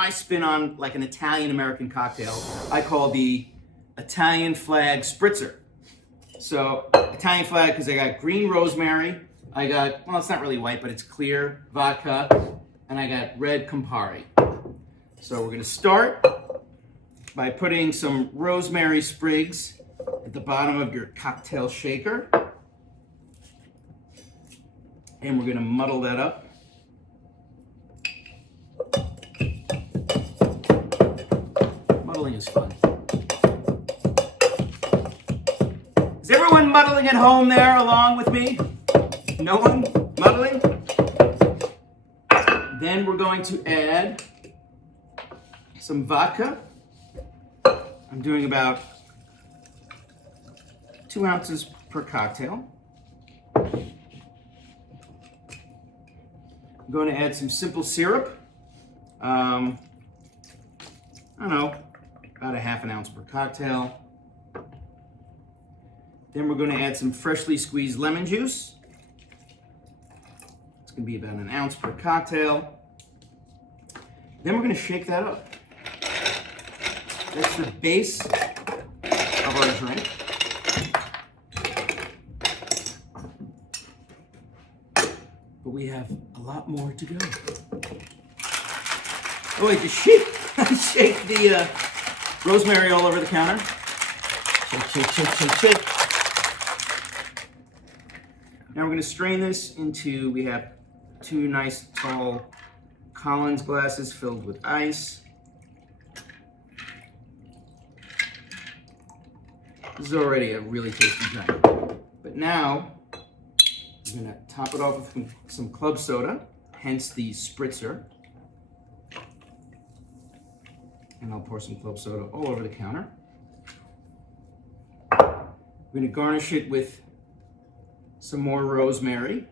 my spin on like an Italian-American cocktail I call the Italian Flag Spritzer. So Italian Flag because I got green rosemary, I got, well, it's not really white, but it's clear, vodka, and I got red Campari. So we're gonna start by putting some rosemary sprigs at the bottom of your cocktail shaker. And we're gonna muddle that up. Muddling is fun. Is everyone muddling at home there along with me? No one muddling? Then we're going to add some vodka. I'm doing about 2 ounces per cocktail. I'm going to add some simple syrup. I don't know, about a half an ounce per cocktail. Then we're going to add some freshly squeezed lemon juice. It's going to be about an ounce per cocktail. Then we're going to shake that up. That's the base of our drink. But we have a lot more to go. Oh wait, just shake the rosemary all over the counter. Shake, shake, shake, shake, shake. Now we're going to strain this into, we have 2 nice tall Collins glasses filled with ice. This is already a really tasty drink. But now, we're going to top it off with some club soda, hence the spritzer. And I'll pour some club soda all over the counter. We're going to garnish it with some more rosemary.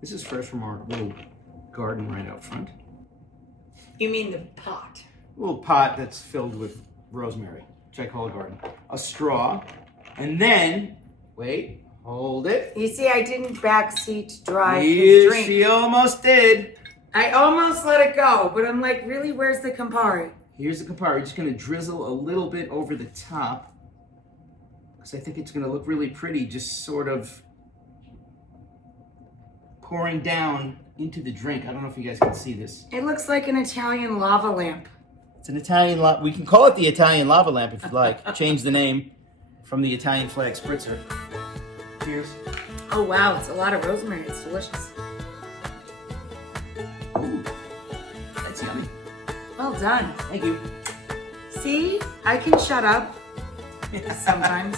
This is fresh from our little garden right out front. You mean the pot? A little pot that's filled with rosemary, which I call a garden. A straw, and then, wait, hold it. You see, I didn't backseat drive his drink. She almost did. I almost let it go, but I'm like, really, where's the Campari? Here's the Campari. We're just gonna drizzle a little bit over the top, because I think it's gonna look really pretty, just sort of pouring down into the drink. I don't know if you guys can see this. It looks like an Italian lava lamp. It's an Italian, we can call it the Italian lava lamp if you'd like. Change the name from the Italian Flag Spritzer. Cheers. Oh wow, it's a lot of rosemary. It's delicious. Ooh, that's yummy. Well done. Thank you. See, I can shut up sometimes.